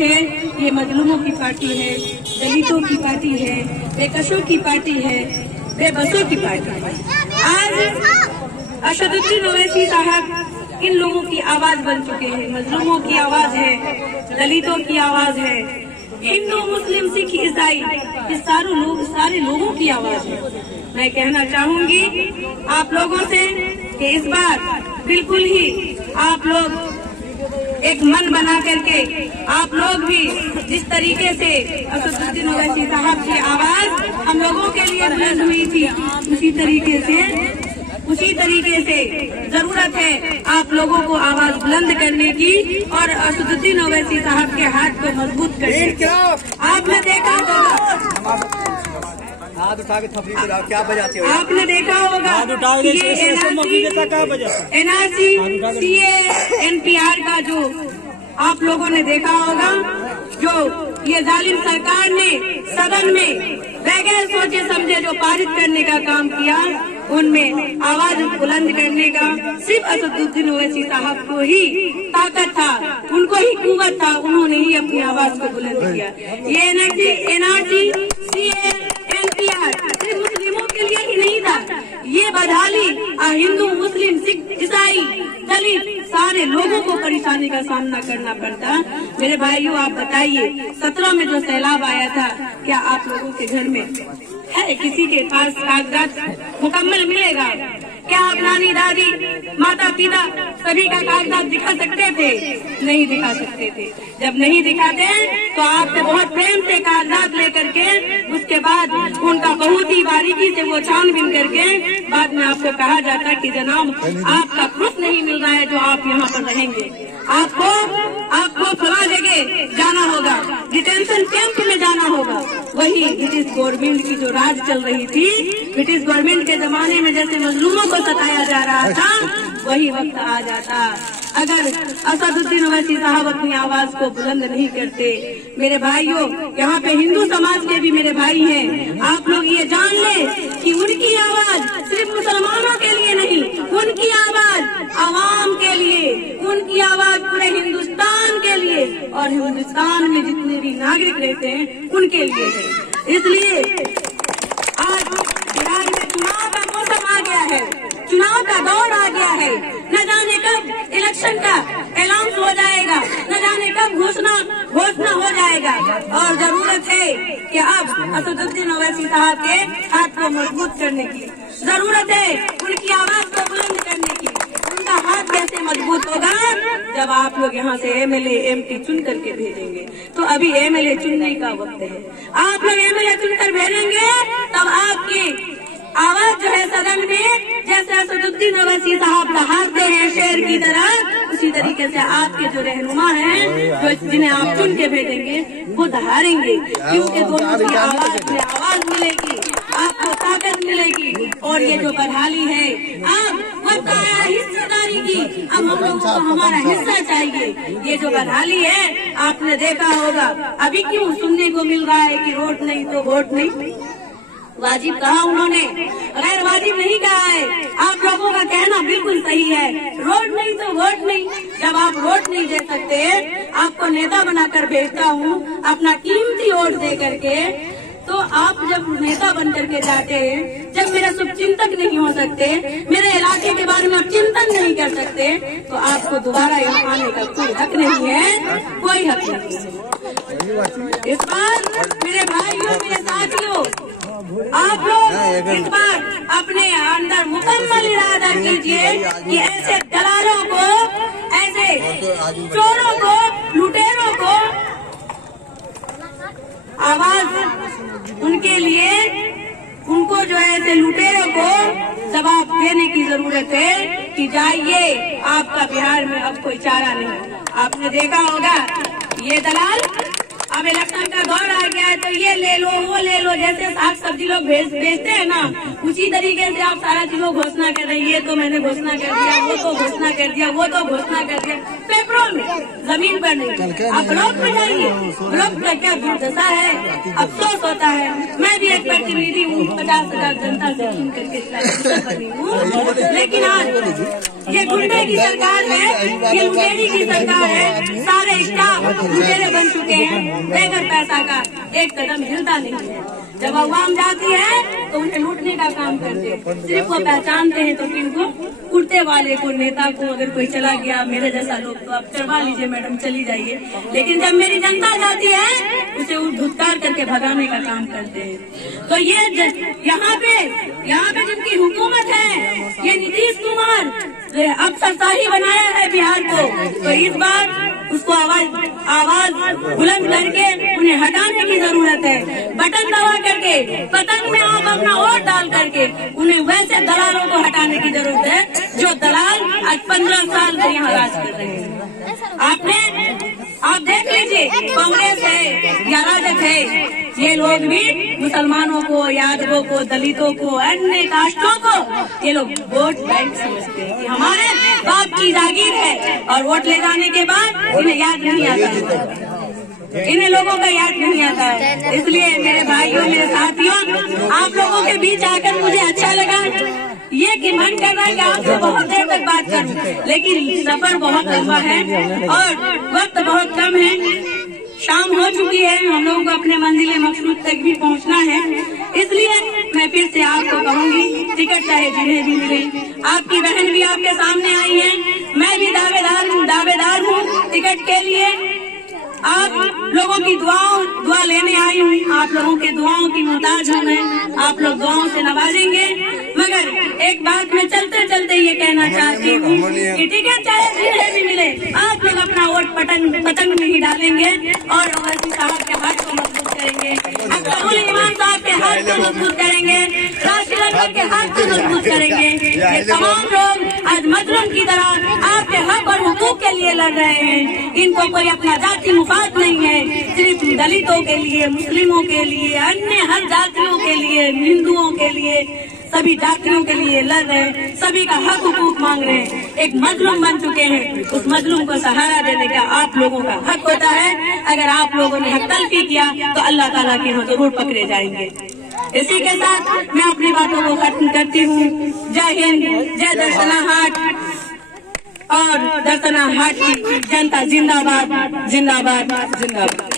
है ये मजलूमों की पार्टी है, दलितों की पार्टी है, बेकसों की पार्टी है, बेबसों की पार्टी है। आज असदुद्दीन ओवैसी साहब इन लोगों की आवाज बन चुके हैं। मजलूमों की आवाज है, दलितों की आवाज है, हिंदू मुस्लिम सिख ईसाई ये सारे लोगों की आवाज है। मैं कहना चाहूंगी आप लोगों से कि इस बार बिल्कुल ही आप लोग एक मन बना करके आप लोग भी जिस तरीके से असदुद्दीन ओवैसी साहब की आवाज हम लोगों के लिए बुलंद हुई थी उसी तरीके से जरूरत है आप लोगों को आवाज बुलंद करने की और असदुद्दीन ओवैसी साहब के हाथ को मजबूत करने की। आपने देखा होगा, हाथ उठा के थपड़ी बजाओ, क्या बजाते हो? आपने देखा होगा NRC CA NPR का जो आप लोगों ने देखा होगा, जो ये जालिम सरकार ने सदन में बगैर सोचे समझे जो पारित करने का काम किया, उनमें आवाज बुलंद करने का सिर्फ असदुद्दीन ओवैसी साहब को ही ताकत था, उनको ही कुव्वत था, उन्होंने ही अपनी आवाज को बुलंद किया। ये NRC CA NPR सिर्फ मुस्लिमों के लिए ही नहीं था, ये बदहाली हिंदू मुस्लिम सिख ईसाई दलित सारे लोगों को परेशानी का सामना करना पड़ता। मेरे भाइयों आप बताइए 17 में जो सैलाब आया था, क्या आप लोगों के घर में है किसी के पास कागजात मुकम्मल मिलेगा? क्या आप नानी दादी माता पिता सभी का कागजात दिखा सकते थे? नहीं दिखा सकते थे। जब नहीं दिखाते तो आपसे बहुत प्रेम से कागजात लेकर के उसके बाद उनका बहुत ही बारीकी से वो छानबीन करके बाद में आपको कहा जाता कि जनाब आपका प्रूफ नहीं मिल रहा है जो आप यहाँ पर रहेंगे, आपको फला जगह जाना होगा, डिटेंशन कैंप में जाना होगा। वही ब्रिटिश गवर्नमेंट की जो राज चल रही थी, ब्रिटिश गवर्नमेंट के जमाने में जैसे मजलूमों को सताया जा रहा था, वही वक्त आ जाता अगर असदुद्दीन ओवैसी साहब अपनी आवाज को बुलंद नहीं करते। मेरे भाइयों, यहाँ पे हिंदू समाज के भी मेरे भाई हैं, आप लोग ये जान लें कि उनकी आवाज सिर्फ मुसलमानों के लिए नहीं, उनकी आवाज आवाम के लिए, उनकी आवाज पूरे हिंदुस्तान के लिए और हिंदुस्तान में जितने भी नागरिक रहते हैं उनके लिए है। इसलिए आज बिहार में चुनाव का मौसम आ गया है, चुनाव का दौर आ गया है। न जाने कब इलेक्शन का ऐलान हो जाएगा, न जाने कब घोषणा हो जाएगा और जरूरत है कि अब असदुद्दीन ओवैसी साहब के हाथ को मजबूत करने की जरूरत है, उनकी आवाज को बुलंद करने की। उनका हाथ कैसे मजबूत होगा? जब आप लोग यहाँ से MLA MP चुन करके भेजेंगे। तो अभी MLA चुनने का वक्त है, आप लोग MLA चुनकर भेजेंगे तब आपकी आवाज जो है सदन में जैसे असदुद्दीन ओवैसी साहब दहाड़ते हैं शेर की तरह, उसी तरीके से आपके जो रहनुमा हैं जो जिन्हें आप चुन के भेजेंगे वो दहाड़ेंगे, क्योंकि दोनों की आवाज में आवाज मिलेगी, आपको ताकत मिलेगी। और ये जो बदहाली है, अब वक्त आया हिस्सेदारी की, अब हम लोगों को हमारा हिस्सा चाहिए। ये जो बदहाली है आपने देखा होगा, अभी क्यों सुनने को मिल रहा है कि रोड नहीं तो वोट नहीं। वाजिब कहा उन्होंने, गैर वाजिब नहीं कहा है। आप लोगों का कहना बिल्कुल सही है, रोड नहीं तो वोट नहीं। जब आप वोट नहीं दे सकते, आपको नेता बनाकर भेजता हूँ अपना कीमती वोट दे करके, तो आप जब नेता बन करके जाते हैं, जब मेरा शुभचिंतक नहीं हो सकते, मेरे इलाके के बारे में आप चिंतन नहीं कर सकते, तो आपको दोबारा यहाँ आने का कोई हक नहीं है, कोई हक नहीं है। इस बार मेरे भाइयों मेरे साथियों, आप लोग इस बार अपने अंदर मुकम्मल इरादा कीजिए कि ऐसे दलालों को, ऐसे चोरों को, लुटेरों को आवाज उनके लिए, उनको जो है ऐसे लुटेरों को जवाब देने की जरूरत है कि जाइए, आपका बिहार में अब कोई चारा नहीं। आपने देखा होगा ये दलाल, अब इलेक्शन का दौर आ गया है तो ये ले लो वो ले लो, जैसे साग सब्जी लोग बेचते हैं ना, उसी तरीके से आप सारा चीजों घोषणा कर रहे हैं, ये तो मैंने घोषणा कर दिया, वो तो घोषणा कर दिया, वो तो घोषणा कर दिया, पेपरों में, जमीन पर नहीं। आप ब्लॉक में जाइए, ब्लॉक का क्या दुर्दशा है, अफसोस होता है। मैं भी एक प्रतिनिधि हूँ, 50,000 जनता से चुन करके बनी हूँ, लेकिन आज ये गुंडे की सरकार है, ये लुटेरी की सरकार है, सारे स्टाफ लुटेरे बन चुके हैं। बेगर पैसा का एक कदम हिलता नहीं है। जब अवाम जाती है तो उन्हें लूटने का काम करते हैं। सिर्फ वो पहचानते हैं तो किनको, कुर्ते वाले को, नेता को। अगर कोई चला गया मेरे जैसा लोग तो आप करवा लीजिए मैडम, चली जाइए। लेकिन जब मेरी जनता जाती है उसे वो धुतकार करके भगाने का काम करते हैं। तो ये यहाँ पे जिनकी हुकूमत है, ये नीतीश कुमार अफसरशाही बनाया है बिहार को। तो इस बार उसको आवाज बुलंद करके उन्हें हटाने की जरूरत है। बटन दबा करके, पतंग में आप अपना वोट डाल करके उन्हें वैसे दलालों को हटाने की जरूरत है जो दलाल आज 15 साल से यहाँ राज कर रहे हैं। आप देख लीजिए, कांग्रेस है या राजद है, ये लोग भी मुसलमानों को, यादवों को, दलितों को, अन्य कास्टों को ये लोग वोट बैंक समझते हैं। हमारे बाप की जागीर है और वोट ले जाने के बाद इन्हें याद नहीं आता है, इन्हें लोगों का याद नहीं आता है। इसलिए मेरे भाइयों, मेरे साथियों, आप लोगों के बीच आकर मुझे अच्छा लगा। ये कि मन कर रहा है कि आपसे बहुत देर तक बात करूं, लेकिन सफर बहुत लंबा है और वक्त बहुत कम है। शाम हो चुकी है, हम लोगों को अपने मंजिल मकसूद तक भी पहुंचना है। इसलिए मैं फिर से आपको कहूंगी, टिकट चाहे जिन्हें भी मिले। आपकी बहन भी आपके सामने आई है, मैं भी दावेदार हूँ टिकट के लिए। आप लोगों की दुआ लेने आई हूँ, आप लोगों के दुआओं की मोहताज हूँ मैं। आप लोग दुआओं से नवाजेंगे। मगर एक बात मैं चलते चलते ये कहना चाहती हूँ कि टिकट चाहे जिन्हें भी मिले, आप लोग अपना वोट पतंग में ही डालेंगे और ओवैसी साहब के हाथ को मजबूत करेंगे, अब्दुल इमाम साहब के हाथ को मजबूत करेंगे, राशिद के हाथ को मजबूत करेंगे। ये तमाम लोग आज मजलूम की तरह आपके हक और हुकूक के लिए लड़ रहे हैं। इनको कोई अपना जाति मुफाद नहीं है, सिर्फ दलितों के लिए, मुस्लिमों के लिए, अन्य हर जातियों के लिए, हिंदुओं के लिए, सभी जातियों के लिए लड़ रहे हैं, सभी का हक हुकूक मांग रहे हैं। एक मजलूम बन चुके हैं, उस मजलूम को सहारा देने का आप लोगों का हक होता है। अगर आप लोगों ने हक तलफी किया तो अल्लाह ताला के यहाँ जरूर पकड़े जाएंगे। इसी के साथ मैं अपनी बातों को खत्म करती हूँ। जय हिंद, जय दर्शना हाट और दर्शना हाट की जनता जिंदाबाद, जिंदाबाद, जिंदाबाद।